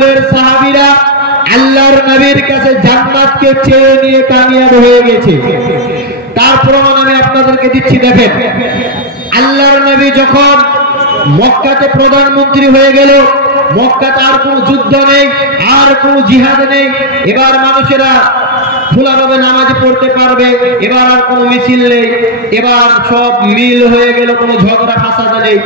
সাহাবীরা আল্লাহর নবীর কাছে জান্নাতকে চেয়ে নিয়ে কামিয়াব হয়ে গেছে। তার প্রমাণ আমি আপনাদেরকে দিচ্ছি। দেখেন, আল্লাহর নবী যখন মক্কাতে প্রধানমন্ত্রী হয়ে গেল, মক্কাতে আর কোনো যুদ্ধ নেই, আর কোনো জিহাদ নেই, এবার মানুষেরা খোলাভাবে নামাজ পড়তে পারবে, এবার আর কোনো মিছিল নেই, এবার সব মিল হয়ে গেল, কোনো ঝগড়া ফাসাদ নেই।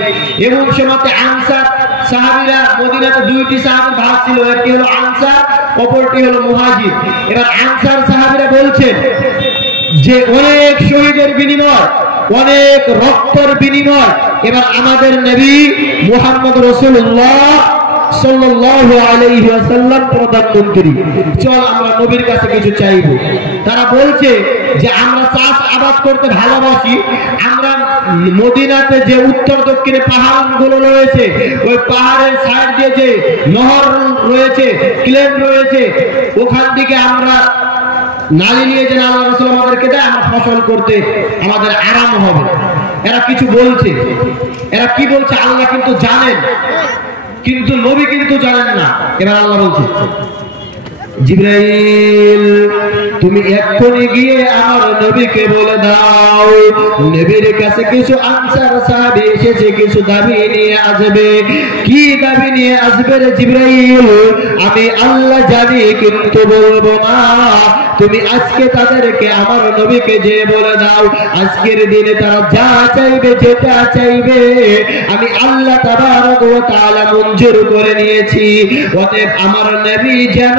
এবং সময় আনসার সাহাবীরা, মদিনাতে দুইটি সাহাবীর ভাগ ছিল, একটি হলো আনসার, অপরটি হলো মুহাজির। এবার আনসার সাহাবীরা বলছেন যে অনেক শহীদের বিনিময়, অনেক রক্তের বিনিময় এবার আমাদের নবী মুহাম্মদ রাসূলুল্লাহ সাল্লাল্লাহু আলাইহি ওয়াসাল্লাম প্রধানমন্ত্রী, চল আমরা নবীর কাছে কিছু চাইবো। তারা বলছে যে আমরা চাষ আবাদ করতে ভালোবাসি, আমরা মদিনাতে যে উত্তর দক্ষিণে পাহাড়গুলো রয়েছে, ওই পাহাড়ের সাইড দিয়ে যে নহর রয়েছে, ক্লেম রয়েছে, ওখান থেকে আমরা নালি নিয়ে যে আল্লাহ রাসূল আমাদেরকে দেয়, আমরা ফসল করতে আমাদের আরাম হবে। এরা কিছু বলছে, এরা কি বলছে আল্লাহ কিন্তু জানেন, কিন্তু নবী কিন্তু জানেন না। এবার আল্লাহ বলছে, জিবরাইল তুমি এক্ষুনি গিয়ে আমার নবীকে বলে দাও, নবীর কাছে কিছু আনসার সাহাবী এসেছে, কিছু দাবি নিয়ে আসবে। কি দাবি নিয়ে আসবে রে জিবরাইল? আমি আল্লাহ জানি, কিন্তু বলবো না। তুমি আজকে তাদেরকে আমার নবীকে যে বলে দাও, আজকের দিনে তারা যা চাইবে, যেটা চাইবে আমি আল্লাহ তাবারক ওয়া তাআলা মঞ্জুর করে নিয়েছি। অতএব আমার নবী যেন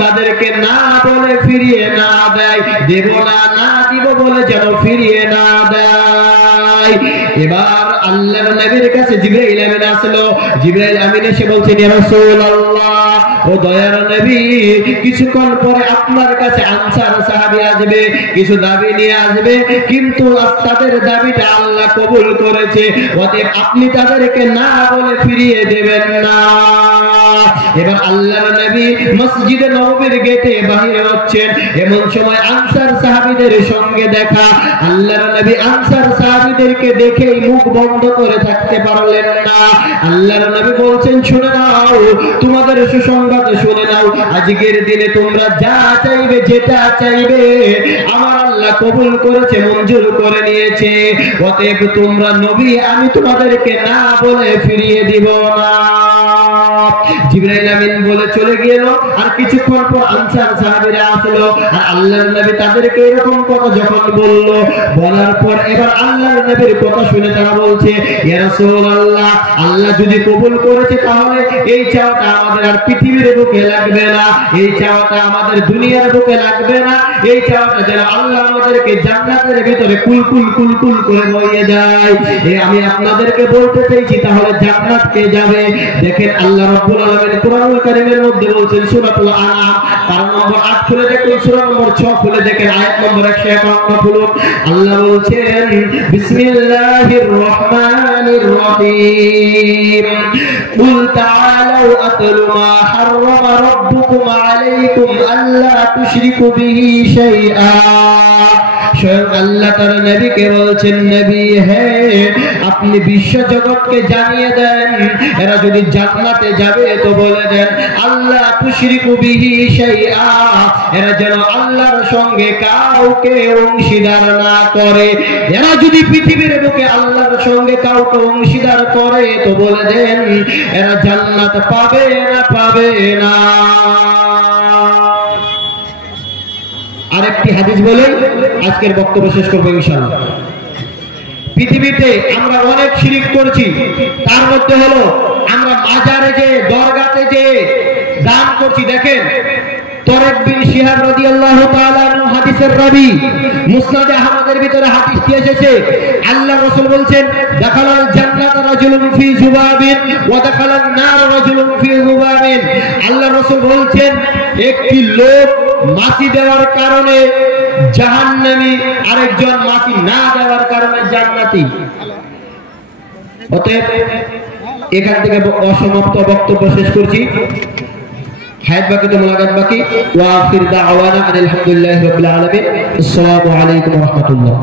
তাদেরকে না বলে ফিরিয়ে না দেয়, দেব না, না দিব বলে যেন ফিরিয়ে না দেয়। এবার আল্লাহর নবীর কাছে জিবরাইল আমিন আসলো। জিবরাইল আমিন এসে বলছেন, ইয়া রাসূলুল্লাহ, ও দয়ার নবী, কিছুক্ষণ পরে আপনার কাছে আনসার সাহাবী আসবে, কিছু দাবি নিয়ে আসবে, কিন্তু তাদের দাবিটা আল্লাহ কবুল করেছে, অতএব আপনি তাদেরকে না বলে ফিরিয়ে দেবেন না। এবার আল্লাহর নবী মসজিদে নববীর গেটে বাহির হচ্ছেন, এমন সময় আনসার সাহাবীদের সঙ্গে দেখা। আল্লাহর নবী আনসার সাহাবীদেরকে দেখেই মুখ বন্ধ করে থাকতে পারলেন না। আল্লাহর নবী বলছেন, শুনে নাও, তোমাদের সুসংবাদ শুনে নাও, আজকের দিনে তোমরা যা চাইবে, যেটা চাইবে আমার আল্লাহ কবুল করেছে, মঞ্জুর করে নিয়েছে। অতএব তোমরা নবী, আমি তোমাদেরকে না বলে ফিরিয়ে দিব না। জিবরাইল আমিন বলে চলে গেল। আর কিছুক্ষণ পর আনসার সাহাবীরা আসলো, আর আল্লাহর নবী তাদেরকে এরকম কথা যখন বলল, বলার পর এবার আল্লাহর নবীর কথা শুনে তারা বলছে, ইয়া রাসূলুল্লাহ, আল্লাহ যদি কবুল করেছে তাহলে এই চাওয়াটা আমাদের আর পৃথিবীর বুকে লাগবে না, এই চাওয়াটা আমাদের দুনিয়ার বুকে লাগবে না, এই চাওয়াটা যেন আল্লাহ আমাদেরকে জান্নাতের ভিতরে কুলকুল কুলকুল করে বইয়ে যায়। আমি আপনাদেরকে বলতে চাইছি, তাহলে জান্নাত কে যাবে? দেখেন আল্লাহ রাব্বুল আলামিন কোরআনুল কারীমের মধ্যে বলছেন, সূরাতুল আনআম পারা নম্বর 8 খুলে দেখুন, সূরা নম্বর 6 খুলে দেখেন, আয়াত নম্বর 151 খুলুন। আল্লাহ বলছেন, বিসমিল্লাহির রহমানির রহিম, কুল তাআলাউ আতলু মা হাররামা রাব্বুকুম আলাইকুম আল্লা তুশরিকু বিহি শাইআ। স্বয়ং আল্লাহ তার নবীকে বলছেন, নবী হে, আপনি বিশ্ব জগৎকে জানিয়ে দেন, এরা যদি জান্নাতে যাবে তো বলে দেন আল্লাহ তুশরিকু বিহি শাইআ, এরা যেন আল্লাহর সঙ্গে কাউকে অংশীদার না করে। এরা যদি পৃথিবীর বুকে আল্লাহর সঙ্গে কাউকে অংশীদার করে তো বলে দেন এরা জান্নাত পাবে না, পাবে না। আরেকটি হাদিস বলে আজকের বক্তব্য শেষ করবো ইনশাআল্লাহ। পৃথিবীতে আমরা অনেক শিরক করছি, তার মধ্যে হলো আমরা মাজারে যে, দরগাতে যে দান করছি। দেখেন, তরিক বিন শিহাব রাদিয়াল্লাহু তাআলা আনহু হাদিসের রাবী, মুসনাদে আহমদের ভিতরে হাদিসটি এসেছে। আল্লাহ রাসূল বলছেন, দাখালাল জান্নাত রাজুলুন ফি যুবাবিন ওয়া দাখালান নার রাজুলুন ফি যুবাবিন। আল্লাহ রাসূল বলছেন, একটি লোক মাছি দেওয়ার কারণে জাহান্নামী, আরেকজন মাছি না দেওয়ার কারণে জান্নাতি। অতএব এখান থেকে অসমাপ্ত বক্তব্য শেষ করছি। হায়াত বাকি তো মুলাকাত বাকি। ওয়া আখির দাওয়ানা আলহামদুলিল্লাহি রাব্বিল আলামিন। আসসালামু আলাইকুম ওয়া রাহমাতুল্লাহ।